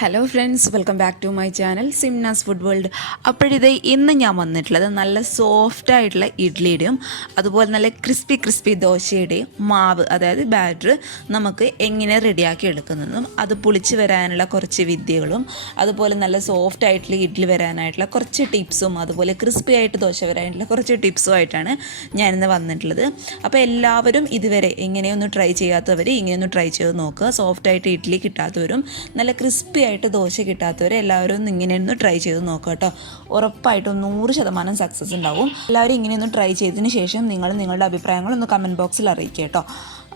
Hello friends, welcome back to my channel Simna's food world. അപ്പോഴിത് ഇന്ന് ഞാൻ വന്നിട്ടുള്ളത് നല്ല സോഫ്റ്റ് ആയിട്ടുള്ള ഇഡ്ലിയുടെയും അതുപോലെ നല്ല ക്രിസ്പി ദോശയുടെയും മാവ്, അതായത് ബാറ്റർ നമുക്ക് എങ്ങനെ റെഡിയാക്കി എടുക്കുന്നതും അത് പുളിച്ച് വരാനുള്ള കുറച്ച് വിദ്യകളും അതുപോലെ നല്ല സോഫ്റ്റ് ആയിട്ടുള്ള ഇഡ്ഡലി വരാനായിട്ടുള്ള കുറച്ച് ടിപ്സും അതുപോലെ ക്രിസ്പി ആയിട്ട് ദോശ വരാനായിട്ടുള്ള കുറച്ച് ടിപ്സും ആയിട്ടാണ് ഞാനിന്ന് വന്നിട്ടുള്ളത്. അപ്പോൾ എല്ലാവരും ഇതുവരെ ഇങ്ങനെയൊന്ന് ട്രൈ ചെയ്യാത്തവർ ഇങ്ങനെയൊന്ന് ട്രൈ ചെയ്ത് നോക്കുക. സോഫ്റ്റായിട്ട് ഇഡ്ഡലി കിട്ടാത്തവരും നല്ല ക്രിസ്പി ആയിട്ട് ദോശ കിട്ടാത്തവർ എല്ലാവരും ഇങ്ങനെയൊന്ന് ട്രൈ ചെയ്ത് നോക്കുക കേട്ടോ. ഉറപ്പായിട്ടും 100% സക്സസ് ഉണ്ടാവും. എല്ലാവരും ഇങ്ങനെയൊന്ന് ട്രൈ ചെയ്തതിന് ശേഷം നിങ്ങളുടെ അഭിപ്രായങ്ങളൊന്ന് കമൻറ്റ് ബോക്സിൽ അറിയിക്കുക കേട്ടോ.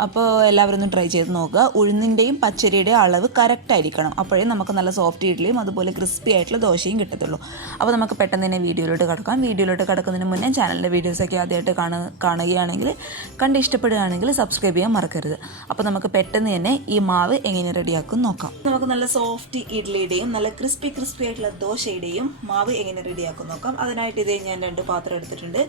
അപ്പോൾ എല്ലാവരും ഒന്ന് ട്രൈ ചെയ്ത് നോക്കുക. ഉഴുന്നിൻ്റെയും പച്ചരിയുടെയും അളവ് കറക്റ്റ് ആയിരിക്കണം. അപ്പോഴേ നമുക്ക് നല്ല സോഫ്റ്റ് ഇഡ്ഡലിയും അതുപോലെ ക്രിസ്പി ആയിട്ടുള്ള ദോശയും കിട്ടത്തുള്ളൂ. അപ്പോൾ നമുക്ക് പെട്ടെന്ന് തന്നെ വീഡിയോയിലോട്ട് കിടക്കുന്നതിന് മുന്നേ ചാനലിൻ്റെ വീഡിയോസൊക്കെ ആദ്യമായിട്ട് കാണുകയാണെങ്കിൽ കണ്ട് ഇഷ്ടപ്പെടുകയാണെങ്കിൽ സബ്സ്ക്രൈബ് ചെയ്യാൻ മറക്കരുത്. അപ്പോൾ നമുക്ക് പെട്ടെന്ന് തന്നെ ഈ മാവ് എങ്ങനെ റെഡിയാക്കും നോക്കാം. നമുക്ക് നല്ല സോഫ്റ്റ് ഇഡ്ഡലിയുടെയും നല്ല ക്രിസ്പി ആയിട്ടുള്ള ദോശയുടെയും മാവ് എങ്ങനെ റെഡിയാക്കും നോക്കാം. അതിനായിട്ട് ഇതേ ഞാൻ 2 പാത്രം എടുത്തിട്ടുണ്ട്.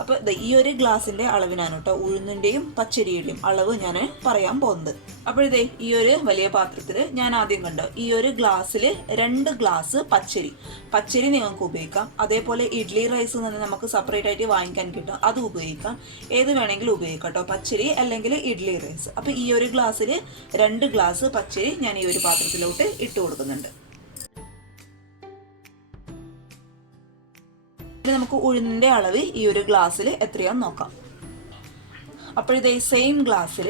അപ്പോൾ ഈ ഒരു ഗ്ലാസിൻ്റെ അളവിനാണ് കേട്ടോ ഉഴുന്നിൻ്റെയും പച്ചരിയുടെയും അളവ് ഞാൻ പറയാൻ പോകുന്നത്. അപ്പോഴിതേ ഈ ഒരു വലിയ പാത്രത്തിൽ ഞാൻ ആദ്യം കണ്ടോ ഈ ഒരു ഗ്ലാസ്സിൽ 2 ഗ്ലാസ് പച്ചരി നിങ്ങൾക്ക് ഉപയോഗിക്കാം. അതേപോലെ ഇഡ്ഡലി റൈസ് തന്നെ നമുക്ക് സെപ്പറേറ്റ് ആയിട്ട് വാങ്ങിക്കാൻ കിട്ടും, അത് ഉപയോഗിക്കാം. ഏത് വേണമെങ്കിലും ഉപയോഗിക്കാം കേട്ടോ, പച്ചരി അല്ലെങ്കിൽ ഇഡ്ഡലി റൈസ്. അപ്പോൾ ഈ ഒരു ഗ്ലാസ്സിൽ 2 ഗ്ലാസ് പച്ചരി ഞാൻ ഈ ഒരു പാത്രത്തിലോട്ട് ഇട്ട് കൊടുക്കുന്നുണ്ട്. ഇനി നമുക്ക് ഉഴുന്നിൻ്റെ അളവ് ഈ ഒരു ഗ്ലാസ്സിൽ എത്രയാണെന്ന് നോക്കാം. അപ്പോഴിതേ സെയിം ഗ്ലാസ്സിൽ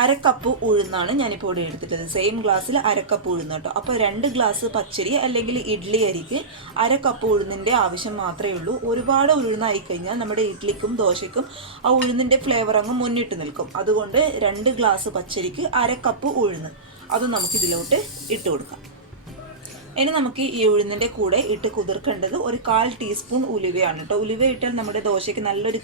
1/2 കപ്പ് ഉഴുന്നാണ് ഞാനിപ്പോൾ ഇവിടെ എടുത്തിട്ടത്. സെയിം ഗ്ലാസ്സിൽ 1/2 കപ്പ് ഉഴുന്ന് കേട്ടോ. അപ്പോൾ 2 ഗ്ലാസ് പച്ചരി അല്ലെങ്കിൽ ഇഡ്ഡലി അരിക്ക് 1/2 കപ്പ് ഉഴുന്നിൻ്റെ ആവശ്യം മാത്രമേ ഉള്ളൂ. ഒരുപാട് ഉഴുന്നായി കഴിഞ്ഞാൽ നമ്മുടെ ഇഡ്ഡലിക്കും ദോശയ്ക്കും ആ ഉഴുന്നിൻ്റെ ഫ്ലേവർ അങ്ങ് മുന്നിട്ട് നിൽക്കും. അതുകൊണ്ട് 2 ഗ്ലാസ് പച്ചരിക്ക് 1/2 കപ്പ് ഉഴുന്ന് അതും നമുക്കിതിലോട്ട് ഇട്ട് കൊടുക്കാം. ഇനി നമുക്ക് ഈ ഉഴുന്നിൻ്റെ കൂടെ ഇട്ട് കുതിർക്കേണ്ടത് ഒരു 1/4 ടീസ്പൂൺ ഉലുവയാണ് കേട്ടോ. ഉലുവ ഇട്ടാൽ നമ്മുടെ ദോശയ്ക്ക് നല്ലൊരു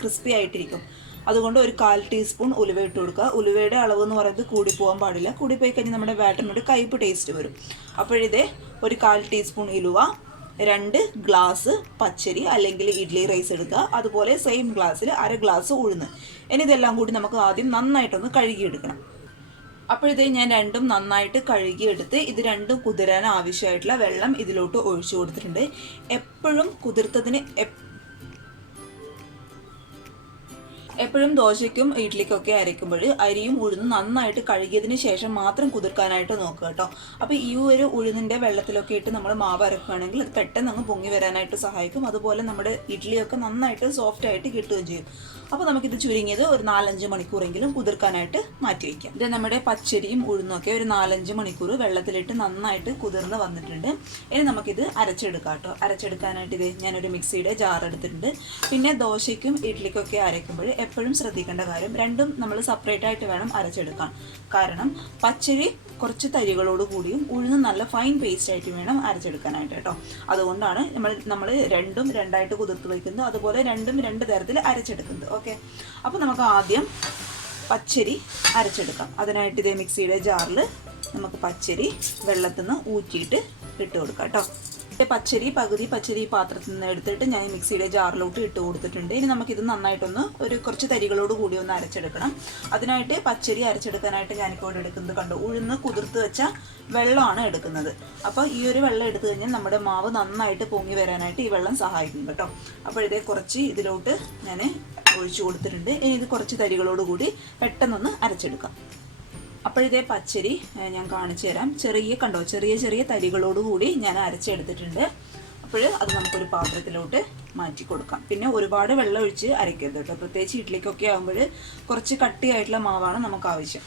ക്രിസ്പി ആയിട്ടിരിക്കും. അതുകൊണ്ട് ഒരു 1/4 ടീസ്പൂൺ ഉലുവ ഇട്ട് കൊടുക്കുക. ഉലുവയുടെ അളവ് എന്ന് പറയുന്നത് കൂടിപ്പോകാൻ പാടില്ല. കൂടിപ്പോയി കഴിഞ്ഞാൽ നമ്മുടെ ബാറ്ററിനൊരു കയ്പ്പ് ടേസ്റ്റ് വരും. അപ്പോഴിതേ ഒരു 1/4 ടീസ്പൂൺ ഉലുവ, 2 ഗ്ലാസ് പച്ചരി അല്ലെങ്കിൽ ഇഡ്ഡലി റൈസ് എടുക്കുക. അതുപോലെ സെയിം ഗ്ലാസ്സിൽ 1/2 ഗ്ലാസ് ഉഴുന്ന്. ഇനി ഇതെല്ലാം കൂടി നമുക്ക് ആദ്യം നന്നായിട്ടൊന്ന് കഴുകിയെടുക്കണം. അപ്പോഴിതേ ഞാൻ രണ്ടും നന്നായിട്ട് കഴുകിയെടുത്ത് ഇത് രണ്ടും കുതിരാൻ ആവശ്യമായിട്ടുള്ള വെള്ളം ഇതിലോട്ട് ഒഴിച്ചു കൊടുത്തിട്ടുണ്ട്. എപ്പോഴും കുതിർത്തതിന് എപ്പോഴും ദോശയ്ക്കും ഇഡ്ഡലിക്കൊക്കെ അരയ്ക്കുമ്പോൾ അരിയും ഉഴുന്നും നന്നായിട്ട് കഴുകിയതിന് ശേഷം മാത്രം കുതിർക്കാനായിട്ട് നോക്കുക കേട്ടോ. അപ്പോൾ ഈ ഒരു ഉഴുന്നിൻ്റെ വെള്ളത്തിലൊക്കെ ഇട്ട് നമ്മൾ മാവ് അരക്കുകയാണെങ്കിൽ അത് പെട്ടെന്ന് അങ്ങ് പൊങ്ങി വരാനായിട്ട് സഹായിക്കും. അതുപോലെ നമ്മുടെ ഇഡ്ഡലിയൊക്കെ നന്നായിട്ട് സോഫ്റ്റ് ആയിട്ട് കിട്ടുകയും ചെയ്യും. അപ്പോൾ നമുക്കിത് ചുരുങ്ങിയത് ഒരു 4-5 മണിക്കൂറെങ്കിലും കുതിർക്കാനായിട്ട് മാറ്റി വയ്ക്കാം. ഇത് നമ്മുടെ പച്ചരിയും ഉഴുന്നൊക്കെ ഒരു 4-5 മണിക്കൂർ വെള്ളത്തിലിട്ട് നന്നായിട്ട് കുതിർന്ന് വന്നിട്ടുണ്ട്. ഇനി നമുക്കിത് അരച്ചെടുക്കാം കേട്ടോ. അരച്ചെടുക്കാനായിട്ട് ഇത് ഞാനൊരു മിക്സിയുടെ ജാർ എടുത്തിട്ടുണ്ട്. പിന്നെ ദോശയ്ക്കും ഇഡ്ഡലിക്കൊക്കെ അരയ്ക്കുമ്പോൾ എപ്പോഴും ശ്രദ്ധിക്കേണ്ട കാര്യം രണ്ടും നമ്മൾ സെപ്പറേറ്റ് ആയിട്ട് വേണം അരച്ചെടുക്കാൻ. കാരണം പച്ചരി കുറച്ച് തരികളോട് കൂടിയും ഉഴുന്ന് നല്ല ഫൈൻ പേസ്റ്റ് ആയിട്ട് വേണം അരച്ചെടുക്കാനായിട്ട് കേട്ടോ. അതുകൊണ്ടാണ് നമ്മൾ രണ്ടും രണ്ടായിട്ട് കുതിർത്ത് വയ്ക്കുന്നത്, അതുപോലെ രണ്ടും 2 തരത്തിൽ അരച്ചെടുക്കുന്നത്. ഓക്കെ, അപ്പോൾ നമുക്ക് ആദ്യം പച്ചരി അരച്ചെടുക്കാം. അതിനായിട്ട് ഇതേ മിക്സിയുടെ ജാറിൽ നമുക്ക് പച്ചരി വെള്ളത്തിൽ നിന്ന് ഊറ്റിയിട്ട് ഇട്ട് കൊടുക്കാം കേട്ടോ. പകുതി പച്ചരി പാത്രത്തിൽ നിന്ന് എടുത്തിട്ട് ഞാൻ മിക്സിയുടെ ജാറിലോട്ട് ഇട്ട് കൊടുത്തിട്ടുണ്ട്. ഇനി നമുക്കിത് നന്നായിട്ടൊന്ന് കുറച്ച് തരികളോട് കൂടി ഒന്ന് അരച്ചെടുക്കണം. അതിനായിട്ട് പച്ചരി അരച്ചെടുക്കാനായിട്ട് ഞാനിപ്പോൾ ഇവിടെ എടുക്കുന്നത് കണ്ടു ഉഴുന്ന് കുതിർത്ത് വെച്ച വെള്ളമാണ് എടുക്കുന്നത്. അപ്പോൾ ഈ ഒരു വെള്ളം എടുത്തു കഴിഞ്ഞാൽ നമ്മുടെ മാവ് നന്നായിട്ട് പൊങ്ങി വരാനായിട്ട് ഈ വെള്ളം സഹായിക്കും കേട്ടോ. അപ്പോൾ ഇതേ കുറച്ച് ഇതിലോട്ട് ഞാൻ ഒഴിച്ചു കൊടുത്തിട്ടുണ്ട്. ഇനി ഇത് കുറച്ച് തരികളോട് കൂടി പെട്ടെന്നൊന്ന് അരച്ചെടുക്കാം. അപ്പോഴിതേ പച്ചരി ഞാൻ കാണിച്ചു തരാം. ചെറിയ തരികളോടുകൂടി ഞാൻ അരച്ചെടുത്തിട്ടുണ്ട്. അപ്പോൾ അത് നമുക്കൊരു പാത്രത്തിലോട്ട് മാറ്റി കൊടുക്കാം. പിന്നെ ഒരുപാട് വെള്ളം ഒഴിച്ച് അരയ്ക്കരുത് കേട്ടോ. പ്രത്യേകിച്ച് ഇഡ്ഡലിക്കൊക്കെ ആകുമ്പോൾ കുറച്ച് കട്ടിയായിട്ടുള്ള മാവാണ് നമുക്ക് ആവശ്യം.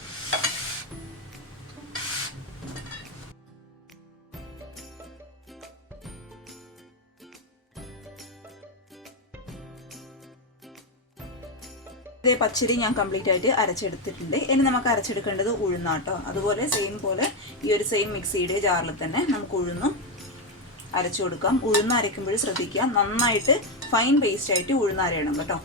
പച്ചരി ഞാൻ കംപ്ലീറ്റ് ആയിട്ട് അരച്ചെടുത്തിട്ടുണ്ട്. ഇനി നമുക്ക് അരച്ചെടുക്കേണ്ടത് ഉഴുന്നാട്ടോ. അതുപോലെ ഈ ഒരു സെയിം മിക്സിയുടെ ജാറിൽ തന്നെ നമുക്ക് ഉഴുന്നും അരച്ചു കൊടുക്കാം. ഉഴുന്ന് അരയ്ക്കുമ്പോൾ ശ്രദ്ധിക്കുക നന്നായിട്ട് ഫൈൻ പേസ്റ്റ് ആയിട്ട് ഉഴുന്ന് അരയണം കേട്ടോ.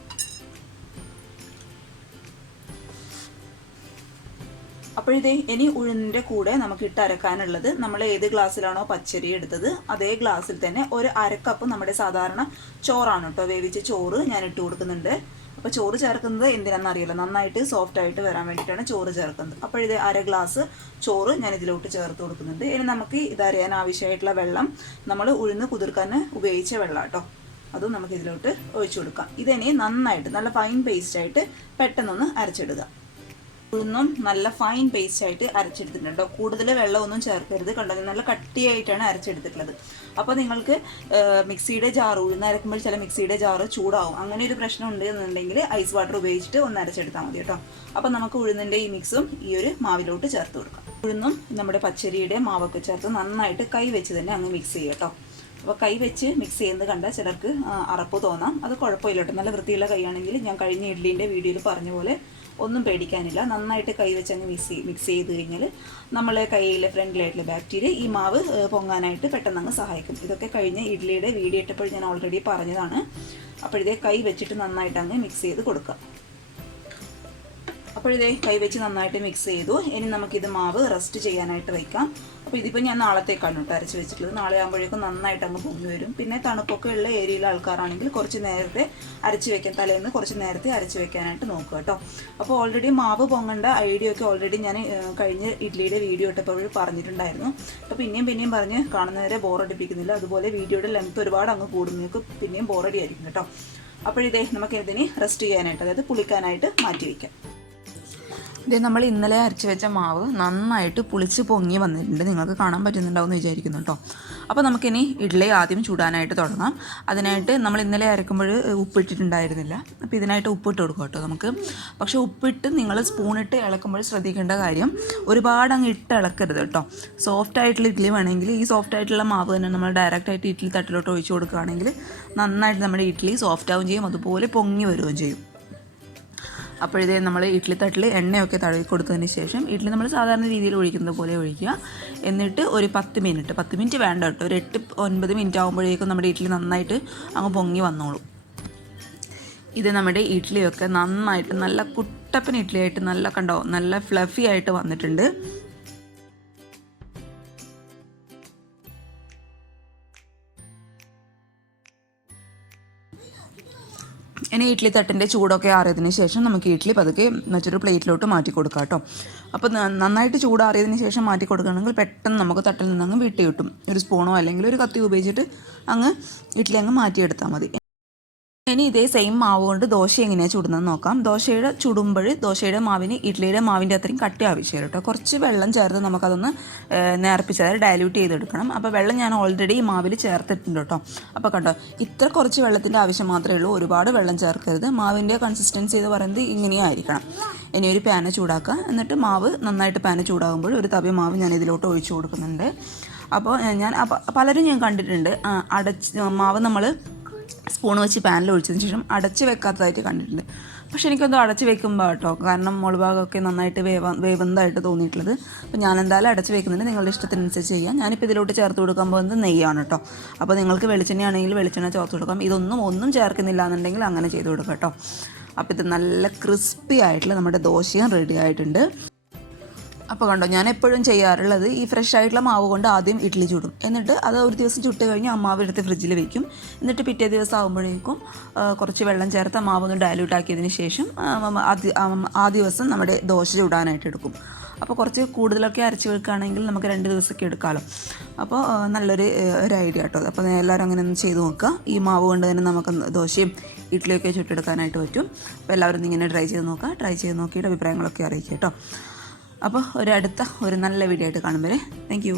അപ്പോഴിതേ ഇനി ഉഴുന്നിൻ്റെ കൂടെ നമുക്ക് ഇട്ട് അരക്കാനുള്ളത് നമ്മൾ ഏത് ഗ്ലാസ്സിലാണോ പച്ചരി എടുത്തത് അതേ ഗ്ലാസ്സിൽ തന്നെ ഒരു 1/2 കപ്പ് നമ്മുടെ സാധാരണ ചോറാണ് കേട്ടോ, വേവിച്ച ചോറ് ഞാൻ ഇട്ട് കൊടുക്കുന്നുണ്ട്. അപ്പോൾ ചോറ് ചേർക്കുന്നത് എന്തിനാണെന്ന് അറിയില്ല, നന്നായിട്ട് സോഫ്റ്റായിട്ട് വരാൻ വേണ്ടിയിട്ടാണ് ചോറ് ചേർക്കുന്നത്. അപ്പോൾ ഇത് 1/2 ഗ്ലാസ് ചോറ് ഞാൻ ഇതിലോട്ട് ചേർത്ത് കൊടുക്കുന്നുണ്ട്. ഇനി നമുക്ക് ഇതറിയാൻ ആവശ്യമായിട്ടുള്ള വെള്ളം നമ്മൾ ഉഴുന്ന് കുതിർക്കാൻ ഉപയോഗിച്ച വെള്ളം കേട്ടോ, അതും നമുക്ക് ഇതിലോട്ട് ഒഴിച്ചു കൊടുക്കാം. ഇതിനെ നന്നായിട്ട് നല്ല ഫൈൻ പേസ്റ്റായിട്ട് പെട്ടെന്നൊന്ന് അരച്ചെടുക്കുക. ഉഴുന്നും നല്ല ഫൈൻ പേസ്റ്റായിട്ട് അരച്ചെടുത്തിട്ടുണ്ട്. കൂടുതൽ വെള്ളമൊന്നും ചേർക്കരുത്. കണ്ടോ, നല്ല കട്ടിയായിട്ടാണ് അരച്ചെടുത്തിട്ടുള്ളത്. അപ്പോൾ നിങ്ങൾക്ക് മിക്സിയുടെ ജാർ, ഉഴുന്ന് അരക്കുമ്പോൾ ചില മിക്സിയുടെ ജാറ് ചൂടാവും, അങ്ങനെ ഒരു പ്രശ്നം ഉണ്ട് എന്നുണ്ടെങ്കിൽ ഐസ് വാട്ടർ ഉപയോഗിച്ചിട്ട് ഒന്ന് അരച്ചെടുത്താൽ മതി കേട്ടോ. അപ്പോൾ നമുക്ക് ഉഴുന്നിൻ്റെ ഈ മിക്സും ഈ ഒരു മാവിലോട്ട് ചേർത്ത് കൊടുക്കാം. ഉഴുന്നും നമ്മുടെ പച്ചരിയുടെ മാവൊക്കെ ചേർത്ത് നന്നായിട്ട് കൈ വെച്ച് തന്നെ അങ്ങ് മിക്സ് ചെയ്യുക കേട്ടോ. അപ്പോൾ കൈ വെച്ച് മിക്സ് ചെയ്യുന്നത് കണ്ടാൽ ചിലർക്ക് അറപ്പ് തോന്നാം, അത് കുഴപ്പമില്ല കേട്ടോ. നല്ല വൃത്തിയുള്ള കൈയാണെങ്കിൽ ഞാൻ കഴിഞ്ഞ ഇഡ്ഡലീൻ്റെ വീഡിയോയിൽ പറഞ്ഞ പോലെ ഒന്നും പേടിക്കാനില്ല. നന്നായിട്ട് കൈ വെച്ച് അങ്ങ് മിക്സ് ചെയ്ത് കഴിഞ്ഞാൽ നമ്മളെ കയ്യിലെ ഫ്രണ്ടിലായിട്ടുള്ള ബാക്ടീരിയ ഈ മാവ് പൊങ്ങാനായിട്ട് പെട്ടെന്ന് അങ്ങ് സഹായിക്കും. ഇതൊക്കെ കഴിഞ്ഞ ഇഡ്ഡലിയുടെ വീഡിയോ ഇട്ടപ്പോൾ ഞാൻ ഓൾറെഡി പറഞ്ഞതാണ്. അപ്പോഴിതേ കൈ വെച്ചിട്ട് നന്നായിട്ട് അങ്ങ് മിക്സ് ചെയ്ത് കൊടുക്കാം. അപ്പോഴിതേ കൈ വെച്ച് നന്നായിട്ട് മിക്സ് ചെയ്തു. ഇനി നമുക്കിത് മാവ് റെസ്റ്റ് ചെയ്യാനായിട്ട് വയ്ക്കാം. അപ്പോൾ ഇതിപ്പോൾ ഞാൻ നാളത്തേക്കാണ് കേട്ടോ അരച്ച് വെച്ചിട്ടുള്ളത്. നാളെ ആകുമ്പോഴേക്കും നന്നായിട്ട് അങ്ങ് പൊങ്ങി വരും. പിന്നെ തണുപ്പൊക്കെ ഉള്ള ഏരിയയിലെ ആൾക്കാരാണെങ്കിൽ കുറച്ച് നേരത്തെ അരച്ച് വെക്കാൻ, തലേന്ന് കുറച്ച് നേരത്തെ അരച്ച് വെക്കാനായിട്ട് നോക്കുക കേട്ടോ. അപ്പോൾ ഓൾറെഡി മാവ് പൊങ്ങേണ്ട ഐഡിയ ഒക്കെ ഓൾറെഡി ഞാൻ കഴിഞ്ഞ ഇഡ്ഡലിയുടെ വീഡിയോ ഇട്ടപ്പോൾ പറഞ്ഞിട്ടുണ്ടായിരുന്നു. അപ്പോൾ പിന്നെയും പറഞ്ഞ് കാണുന്നവരെ ബോറടിപ്പിക്കുന്നില്ല. അതുപോലെ വീഡിയോയുടെ ലെങ്ത് ഒരുപാട് അങ്ങ് കൂടുന്നവർക്ക് പിന്നെയും ബോറടി ആയിരിക്കും കേട്ടോ. അപ്പോഴിതേ നമുക്ക് ഇതിന് റെസ്റ്റ് ചെയ്യാനായിട്ട്, അതായത് പുളിക്കാനായിട്ട് മാറ്റി വയ്ക്കാം. ഇത് നമ്മൾ ഇന്നലെ അരച്ച് വെച്ച മാവ് നന്നായിട്ട് പുളിച്ച് പൊങ്ങി വന്നിട്ടുണ്ട്. നിങ്ങൾക്ക് കാണാൻ പറ്റുന്നുണ്ടാവും എന്ന് വിചാരിക്കുന്നു കേട്ടോ. അപ്പോൾ നമുക്കിനി ഇഡ്ഡലി ആദ്യം ചൂടാനായിട്ട് തുടങ്ങാം. അതിനായിട്ട് നമ്മൾ ഇന്നലെ അരക്കുമ്പോൾ ഉപ്പിട്ടിട്ടുണ്ടായിരുന്നില്ല. അപ്പോൾ ഇതിനായിട്ട് ഉപ്പിട്ട് കൊടുക്കും കേട്ടോ നമുക്ക്. പക്ഷേ ഉപ്പിട്ട് നിങ്ങൾ സ്പൂണിട്ട് ഇളക്കുമ്പോൾ ശ്രദ്ധിക്കേണ്ട കാര്യം, ഒരുപാട് അങ്ങ് ഇട്ട് ഇളക്കരുത് കേട്ടോ. സോഫ്റ്റായിട്ടുള്ള ഇഡ്ഡലി വേണമെങ്കിൽ ഈ സോഫ്റ്റായിട്ടുള്ള മാവ് തന്നെ നമ്മൾ ഡയറക്റ്റായിട്ട് ഇഡ്ഡലി തട്ടിലോട്ട് ഒഴിച്ച് കൊടുക്കുകയാണെങ്കിൽ നന്നായിട്ട് നമ്മുടെ ഇഡ്ഡലി സോഫ്റ്റ് ആവുകയും ചെയ്യും, അതുപോലെ പൊങ്ങി വരികയും ചെയ്യും. അപ്പോഴേ നമ്മൾ ഇഡ്ഡലി തട്ടിൽ എണ്ണയൊക്കെ തടവി കൊടുത്തതിന് ശേഷം ഇഡ്ഡലി നമ്മൾ സാധാരണ രീതിയിൽ ഒഴിക്കുന്നത് പോലെ ഒഴിക്കുക. എന്നിട്ട് ഒരു 10 മിനിറ്റ് വേണ്ട കേട്ടോ, ഒരു 8-9 മിനിറ്റ് ആകുമ്പോഴേക്കും നമ്മുടെ ഇഡ്ഡലി നന്നായിട്ട് അങ്ങ് പൊങ്ങി വന്നോളും. ഇത് നമ്മുടെ ഇഡ്ഡലിയൊക്കെ നന്നായിട്ട് നല്ല കുട്ടപ്പൻ ഇഡ്ഡലിയായിട്ട് നല്ല കണ്ടോ, നല്ല ഫ്ലഫി ആയിട്ട് വന്നിട്ടുണ്ട്. ഇനി ഇഡ്ഡലി തട്ടിൻ്റെ ചൂടൊക്കെ ആറിയതിന് ശേഷം നമുക്ക് ഇഡ്ഡലി പതുക്കെ മറ്റൊരു പ്ലേറ്റിലോട്ട് മാറ്റി കൊടുക്കാം കേട്ടോ. അപ്പോൾ നന്നായിട്ട് ചൂടാറിയതിന് ശേഷം മാറ്റി കൊടുക്കുകയാണെങ്കിൽ പെട്ടെന്ന് നമുക്ക് തട്ടിൽ നിന്നങ്ങ് വിട്ട് കിട്ടും. ഒരു സ്പൂണോ അല്ലെങ്കിൽ ഒരു കത്തി ഉപയോഗിച്ചിട്ട് അങ്ങ് ഇഡ്ഡലി അങ്ങ് മാറ്റിയെടുത്താൽ മതി. ഇനി ഇതേ സെയിം മാവ് കൊണ്ട് ദോശ എങ്ങനെയാണ് ചുടുന്നതെന്ന് നോക്കാം. ചുടുമ്പോൾ ദോശയുടെ മാവിന് ഇഡ്ഡലിയുടെ മാവിൻ്റെ അത്രയും കട്ടി ആവശ്യമില്ല കേട്ടോ. കുറച്ച് വെള്ളം ചേർത്ത് നമുക്കതൊന്ന് നേർപ്പിച്ച്, അതായത് ഡയല്യൂട്ട് ചെയ്തെടുക്കണം. അപ്പോൾ വെള്ളം ഞാൻ ഓൾറെഡി ഈ മാവിൽ ചേർത്തിട്ടുണ്ട് കേട്ടോ. അപ്പോൾ കണ്ടോ, ഇത്ര കുറച്ച് വെള്ളത്തിൻ്റെ ആവശ്യം മാത്രമേ ഉള്ളൂ, ഒരുപാട് വെള്ളം ചേർക്കരുത്. മാവിൻ്റെ കൺസിസ്റ്റൻസി എന്ന് പറയുന്നത് ഇങ്ങനെയും ആയിരിക്കണം. ഇനി ഒരു പാന് ചൂടാക്കുക. എന്നിട്ട് മാവ് നന്നായിട്ട് പാന് ചൂടാകുമ്പോൾ ഒരു തവി മാവ് ഞാൻ ഇതിലോട്ട് ഒഴിച്ചു കൊടുക്കുന്നുണ്ട്. അപ്പോൾ പലരും ഞാൻ കണ്ടിട്ടുണ്ട് മാവ് നമ്മൾ സ്പൂൺ വെച്ച് പാനിൽ ഒഴിച്ചതിന് ശേഷം അടച്ച് വെക്കാത്തതായിട്ട് കണ്ടിട്ടുണ്ട്. പക്ഷെ എനിക്കൊന്നും അടച്ച് വെക്കുമ്പോൾ കേട്ടോ, കാരണം മുളഭാഗമൊക്കെ നന്നായിട്ട് വേവുന്നതായിട്ട് തോന്നിയിട്ടുള്ളത്. അപ്പോൾ ഞാൻ എന്തായാലും അടച്ച് വെക്കുന്നുണ്ട്, നിങ്ങളുടെ ഇഷ്ടത്തിനനുസരിച്ച് ചെയ്യാം. ഞാനിപ്പോൾ ഇതിലോട്ട് ചേർത്ത് കൊടുക്കാൻ പോകുന്നത് നെയ്യാണ് കേട്ടോ. അപ്പോൾ നിങ്ങൾക്ക് വെളിച്ചെണ്ണയാണെങ്കിൽ വെളിച്ചെണ്ണ ചേർത്ത് കൊടുക്കാം. ഒന്നും ചേർക്കുന്നില്ല എന്നുണ്ടെങ്കിൽ അങ്ങനെ ചെയ്ത് കൊടുക്കാം കേട്ടോ. അപ്പോൾ ഇത് നല്ല ക്രിസ്പി ആയിട്ടുള്ള നമ്മുടെ ദോശയും റെഡി ആയിട്ടുണ്ട്. അപ്പോൾ കണ്ടോ, ഞാൻ എപ്പോഴും ചെയ്യാറുള്ളത് ഈ ഫ്രഷ് ആയിട്ടുള്ള മാവ് കൊണ്ട് ആദ്യം ഇഡ്ഡലി ചുടും. എന്നിട്ട് അത് ഒരു ദിവസം ചുട്ട് കഴിഞ്ഞ് ആ മാവ് എടുത്ത് ഫ്രിഡ്ജിൽ വെക്കും. എന്നിട്ട് പിറ്റേ ദിവസം ആകുമ്പോഴേക്കും കുറച്ച് വെള്ളം ചേർത്ത് ആ മാവ് ഒന്ന് ഡയലൂട്ട് ആക്കിയതിന് ശേഷം ആ ദിവസം നമ്മുടെ ദോശ ചുടാനായിട്ട് എടുക്കും. അപ്പോൾ കുറച്ച് കൂടുതലൊക്കെ അരച്ച് വെക്കുകയാണെങ്കിൽ നമുക്ക് 2 ദിവസമൊക്കെ എടുക്കാമല്ലോ. അപ്പോൾ നല്ലൊരു ഐഡിയ കേട്ടോ. അപ്പോൾ എല്ലാവരും അങ്ങനെ ഒന്ന് ചെയ്ത് നോക്കുക. ഈ മാവ് കൊണ്ട് തന്നെ നമുക്ക് ദോശയും ഇഡ്ഡലിയൊക്കെ ചുട്ടെടുക്കാനായിട്ട് പറ്റും. അപ്പോൾ എല്ലാവരും ഇങ്ങനെ ട്രൈ ചെയ്ത് നോക്കുക. ട്രൈ ചെയ്ത് നോക്കിയിട്ട് അഭിപ്രായങ്ങളൊക്കെ അറിയിക്കുക കേട്ടോ. അപ്പോൾ ഒരു നല്ല വീഡിയോ ആയിട്ട് കാണും വരെ. Thank you.